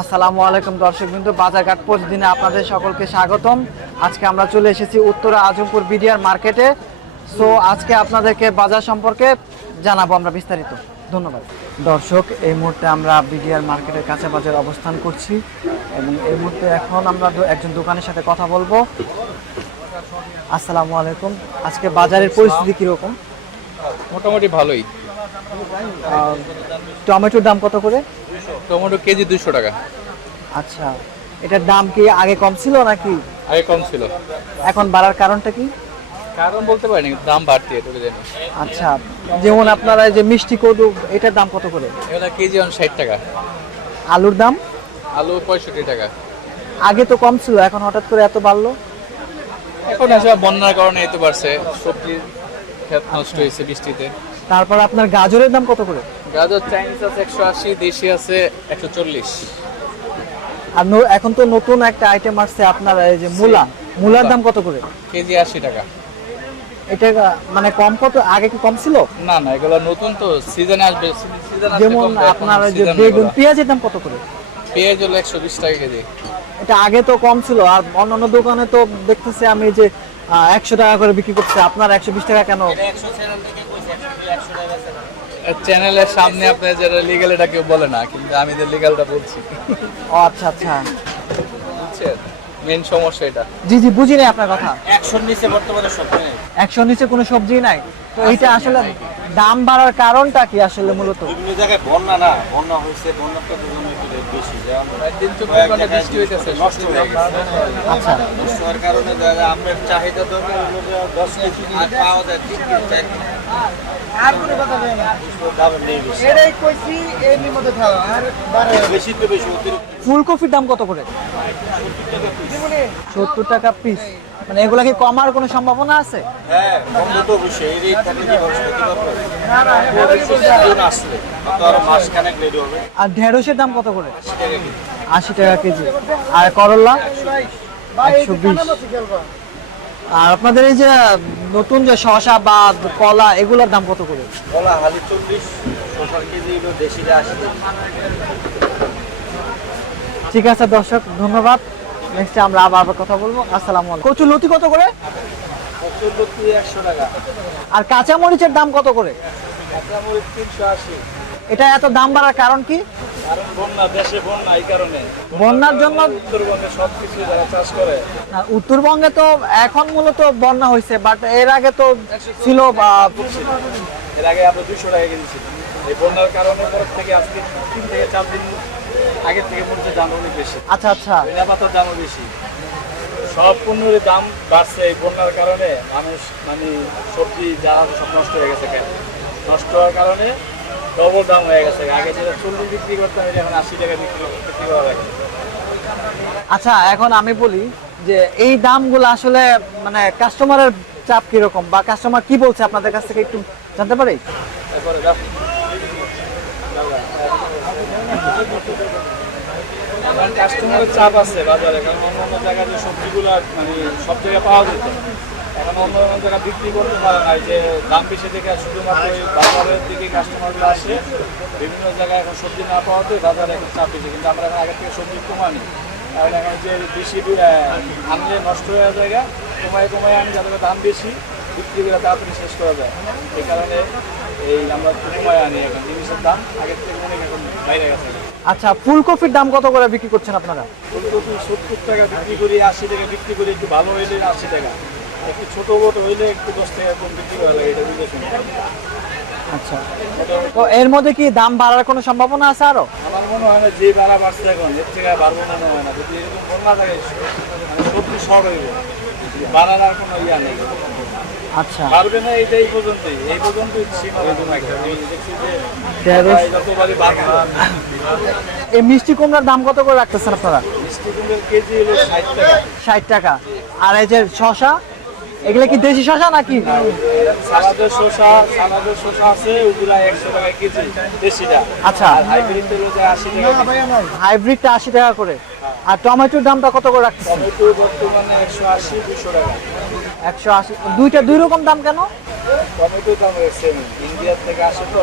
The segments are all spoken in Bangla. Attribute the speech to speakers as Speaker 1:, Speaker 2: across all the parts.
Speaker 1: আসসালামু আলাইকুম দর্শক বিন্দু বাজারঘাট প্রতিদিনে আপনাদের সকলকে স্বাগতম। আজকে আমরা চলে এসেছি উত্তরা আজমপুর বিডিআর মার্কেটে। সো আজকে আপনাদেরকে বাজার সম্পর্কে জানাব আমরা বিস্তারিত। ধন্যবাদ। দর্শক এই মুহূর্তে আমরা বিডিআর মার্কেটের কাছে বাজার অবস্থান করছি এবং এই মুহূর্তে এখন আমরা একজন দোকানের সাথে কথা বলব। আসসালামু আলাইকুম। আজকে বাজারের পরিস্থিতি কীরকম?
Speaker 2: মোটামুটি ভালোই।
Speaker 1: টমেটোর দাম কত করে?
Speaker 2: টমেটো কেজি দুশো টাকা।
Speaker 1: আচ্ছা এটার দাম কি আগে কম ছিল নাকি?
Speaker 2: আগে কম ছিল।
Speaker 1: এখন বাড়ার কারণটা কি?
Speaker 2: কারণ বলতে পারিনি দাম বাড়তি এটুকু জানি।
Speaker 1: আচ্ছা যেমন আপনারা যে মিষ্টি কদু এটার দাম কত করে?
Speaker 2: এগুলো কেজি অন ষাট টাকা।
Speaker 1: আলুর দাম?
Speaker 2: আলু পঁয়ষট্টি টাকা।
Speaker 1: আগে তো কম ছিল এখন হঠাৎ করে এত বাড়লো?
Speaker 2: এখন আসলে বন্যার কারণে এত বাড়ছে ক্ষেত নষ্ট হয়েছে বৃষ্টিতে।
Speaker 1: তারপর আপনার গাজরের দাম কত করে?
Speaker 2: গাজর চাইনিজ আছে একশো আশি দেশি আছে একশো চল্লিশ।
Speaker 1: আর এখন তো নতুন একটা আইটেম আসছে আপনার এই যে মূলা। মূলার দাম কত করে?
Speaker 2: কেজি আশি টাকা।
Speaker 1: এটা মানে কম কত? আগে কি কম ছিল?
Speaker 2: না না এগুলো নতুন তো সিজনে আসবে
Speaker 1: যেমন আপনার যে বেগুন পেঁয়াজের দাম কত করে?
Speaker 2: পেঁয়াজ হলো একশো বিশ টাকা কেজি।
Speaker 1: এটা আগে তো কম ছিল আর অন্যান্য দোকানে তো দেখতেছি আমি যে একশো টাকা করে বিক্রি করছে আপনার একশো বিশ টাকা কেন?
Speaker 2: চ্যানেলের সামনে আপনার যারা লিগাল এটা কেউ বলে না কিন্তু আমি যে লিগালটা বলছি।
Speaker 1: ও আচ্ছা আচ্ছা।
Speaker 2: বুঝছেন? মেন সমস্যা এটা।
Speaker 1: জি জি বুঝি নাই আপনার কথা।
Speaker 3: একশোর নিচে বর্তমানে সবজি নেই।
Speaker 1: নিচে কোনো সবজি নাই? তো এইটা আসলে দাম বাড়ার কারণটা কি আসলে মূলত?
Speaker 3: বিভিন্ন জায়গায় বন্যা না বন্যা হয়েছে বন্যার তো জন্য বেশি যেমন
Speaker 2: দিন চব্বিশ ঘণ্টা বৃষ্টি হইতেছে
Speaker 3: নষ্ট হয়ে গেছে।
Speaker 1: আচ্ছা।
Speaker 3: নষ্ট হওয়ার কারণে আপনার চাহিদা দরকার দশ কেজি আর পাওয়া যায় তিন কেজি।
Speaker 1: আর কোনো কথা বলে না। এটাই কইছি এর মধ্যে আর
Speaker 3: বেশি তো বেশি
Speaker 1: ফুলকপির দাম কত করে? সত্তর টাকা পিস মানে এগুলা কি কমার কোনো সম্ভাবনা আছে?
Speaker 3: হ্যাঁ
Speaker 1: আরও ঢেঁড়সের দাম কত করে?
Speaker 3: আশি টাকা কেজি।
Speaker 1: আশি টাকা কেজি। আর করলা? একশো বিশ। আর আপনাদের এই যে নতুন যে শশা বা কলা এগুলোর দাম কত করে?
Speaker 3: কলা হালি চল্লিশ শসার কেজি হলো দেশিটা আশি।
Speaker 1: ঠিক আছে দর্শক ধন্যবাদ। নেক্সট আমরা আবার আবার কথা বলব। আসসালামু আলাইকুম। কচু লতি কত করে?
Speaker 3: চল্লতি একশো টাকা।
Speaker 1: আর কাঁচামরিচের দাম কত করে?
Speaker 3: কাঁচামরিচ তিনশো আশি।
Speaker 1: এটা এত দাম বাড়ার কারণ কি? বন্যার জন্য
Speaker 3: উত্তরবঙ্গে
Speaker 1: তো এখন মূলত বন্যা হয়েছে বাট এর আগে তো ছিল বা
Speaker 3: এর আগে আমরা দুশো টাকা কিনেছি এই বন্যার কারণে পর থেকে আজকে তিন থেকে চার দিন থেকে মরিচের দাম অনেক বেশি।
Speaker 1: আচ্ছা আচ্ছা।
Speaker 3: বিনা পাতার দামও বেশি। সব পণ্যের দাম বাড়ছে এই বন্যার কারণে। মানুষ মানে সবজি যা সব নষ্ট হয়ে গেছে নষ্ট হওয়ার কারণে ডবল দাম হয়ে গেছে। আগে যেটা চল্লিশ বিক্রি করতাম এটা এখন আশি টাকা বিক্রি বিক্রি করা লাগে।
Speaker 1: আচ্ছা এখন আমি বলি যে এই দামগুলো আসলে মানে কাস্টমারের চাপ কীরকম বা কাস্টমার কি বলছে আপনাদের কাছ থেকে একটু জানতে পারি?
Speaker 3: কাস্টমারের চাপ আছে বাজারে কারণ অন্য অন্য জায়গায় যে সবজিগুলো মানে সব জায়গায় পাওয়া যেত এখন অন্য অন্য জায়গায় বিক্রি করতে পারে না এই যে দাম বেশি দেখে শুধুমাত্র ওই বাজারের দিকে কাস্টমারগুলো আসে বিভিন্ন জায়গায় এখন সবজি না পাওয়াতে বাজারে এখন চাপ বেশি কিন্তু আমরা এখন আগের থেকে সবজি কমানি। কারণ এখন যে বেশি আনলে নষ্ট হয়ে জায়গা কমায় কমায় আনি যাতে দাম বেশি বিক্রি করে তাড়াতাড়ি শেষ করা যায়। এই কারণে এই আমরা কমায় আনি এখন জিনিসের দাম আগের থেকে অনেক এখন বাইরে গেছে।
Speaker 1: আচ্ছা ফুলকপির দাম কত করে বিক্রি করছেন আপনারা?
Speaker 3: ফুলকপি সত্তর টাকা বিক্রি করি আশি টাকা বিক্রি করি একটু ভালো হইলে আশি টাকা। একটু ছোট বড় হইলে একটু দশ টাকা কম বিক্রি করা লাগে এটা বুঝে
Speaker 1: আচ্ছা। তো এর মধ্যে কি দাম বাড়ার কোনো সম্ভাবনা আছে আরও?
Speaker 3: আমার মনে হয় না যে ভাড়া বাড়ছে এখন এর থেকে বাড়বো মনে হয় না। যদি এরকম বন্যা থাকে মানে সবজি শর্ট হইব বাড়ার আর কোনো ইয়া নেই।
Speaker 1: আচ্ছা।
Speaker 3: পারবে না এই পর্যন্তই। এই পর্যন্তই সীমা যতবারই বাড়বে
Speaker 1: এই মিষ্টি কুমড়ার দাম কত করে রাখতেছেন আপনারা?
Speaker 3: মিষ্টি কুমড়োর কেজি হলো ষাট টাকা।
Speaker 1: ষাট টাকা। আর এই যে শশা এগুলো কি দেশি শশা নাকি?
Speaker 3: সালাদের শসা সালাদের শসা আছে ওগুলা একশো টাকা কেজি দেশিটা।
Speaker 1: আচ্ছা।
Speaker 3: হাইব্রিড হলো যে আশি টাকা কেজি।
Speaker 1: হাইব্রিডটা আশি টাকা করে। আর টমেটোর দামটা কত করে রাখতেছেন?
Speaker 3: টমেটো বর্তমানে একশো আশি দুশো টাকা।
Speaker 1: একশো আশি। দুইটা দুই রকম দাম কেন?
Speaker 3: টমেটো দাম সেম ইন্ডিয়ার থেকে আসে তো।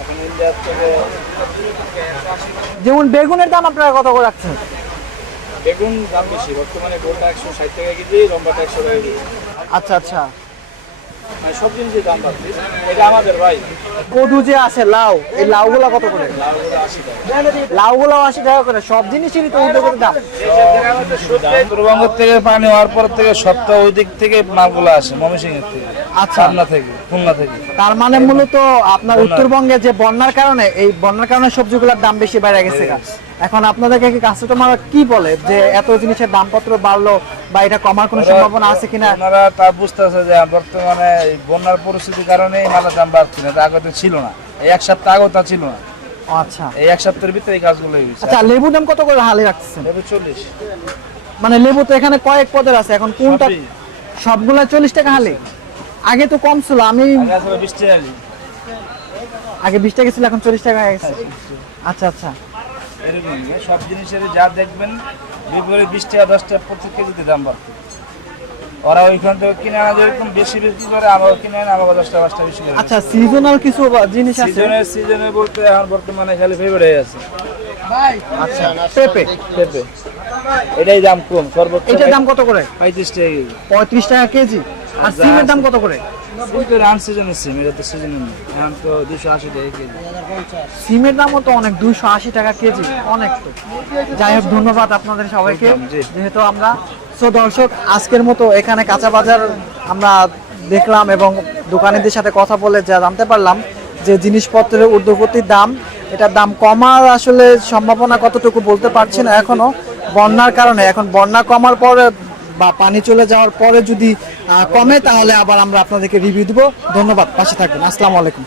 Speaker 3: এখন
Speaker 4: দেড় থেকে
Speaker 1: যেমন বেগুনের দাম আপনারা কত করে রাখছেন?
Speaker 4: বেগুন দাম বেশি বর্তমানে গোলটা একশো ষাট টাকা কেজি লম্বাটা একশো টাকা কেজি।
Speaker 1: আচ্ছা আচ্ছা।
Speaker 4: সব জিনিসের দাম বাড়ছে এটা আমাদের ভাই।
Speaker 1: কদু যে আছে লাউ এই লাউগুলা কত করে?
Speaker 4: লাউগুলো আশি টাকা।
Speaker 1: করে সব জিনিসেরই তো উদ্যোগের দাম।
Speaker 3: থেকে পানি হওয়ার পর থেকে সপ্তাহ ওই দিক থেকে মালগুলো আসে থেকে
Speaker 1: আচ্ছা।
Speaker 3: পাবনা থেকে খুলনা থেকে।
Speaker 1: তার মানে মূলত আপনার উত্তরবঙ্গে যে বন্যার কারণে এই বন্যার কারণে সবজিগুলোর দাম বেশি বেড়ে গেছে। এখন আপনাদেরকে কি কাস্টমার কি বলে যে এত জিনিসের দামপত্র বাড়লো বা এটা কমার কোনো সম্ভাবনা আছে কিনা?
Speaker 3: ওনারা তা বুঝতেছে যে বর্তমানে এই বন্যার পরিস্থিতির কারণে মালের দাম বাড়ছে না। আগে তো ছিল না। এই এক সপ্তাহ আগেও তা ছিল না।
Speaker 1: আচ্ছা।
Speaker 3: এই এক সপ্তাহের ভিতরে এই কাজগুলো হয়েছে
Speaker 1: আচ্ছা লেবু দাম কত করে হালে রাখছেন?
Speaker 3: লেবু চল্লিশ।
Speaker 1: মানে লেবু তো এখানে কয়েক পদের আছে। এখন কোনটা। সবগুলা চল্লিশ টাকা হালে? আগে তো কম ছিল আমি
Speaker 3: আগে 20 টাকা
Speaker 1: আগে 20 টাকা ছিল এখন চল্লিশ টাকা হয়ে গেছে। আচ্ছা আচ্ছা।
Speaker 3: এরকম সব জিনিসের যা দেখবেন বিপরীত বিশ টাকা দশ টাকা প্রতি কেজিতে দাম বাড়ছে। ওরা ওইখান থেকে কিনে আনা যেরকম বেশি বিক্রি করে আমরাও কিনে আনি আমাকে দশ টাকা পাঁচ টাকা বেশি করে।
Speaker 1: আচ্ছা সিজনাল কিছু জিনিস আছে?
Speaker 3: সিজনে সিজনে বলতে এখন বর্তমানে খালি ফেভার আছে।
Speaker 1: আচ্ছা পেঁপে।
Speaker 3: পেঁপে? এটাই দাম কম সর্বোচ্চ
Speaker 1: এটার দাম কত করে?
Speaker 3: পঁয়ত্রিশ টাকা কেজি।
Speaker 1: পঁয়ত্রিশ টাকা কেজি? আর সিমের দাম কত করে? সিমের দামও তো অনেক দুইশো আশি টাকা কেজি অনেক তো। যাই হোক ধন্যবাদ আপনাদের সবাইকে। যেহেতু আমরা সো দর্শক আজকের মতো এখানে কাঁচা বাজার আমরা দেখলাম এবং দোকানিদের সাথে কথা বলে যা জানতে পারলাম যে জিনিসপত্রের ঊর্ধ্বগতির দাম এটার দাম কমার আসলে সম্ভাবনা কতটুকু বলতে পারছি না এখনও। বন্যার কারণে এখন বন্যা কমার পরে বা পানি চলে যাওয়ার পরে যদি কমে, তাহলে আবার আমরা আপনাদেরকে রিভিউ দেবো। ধন্যবাদ, পাশে থাকবেন। আসসালামু আলাইকুম।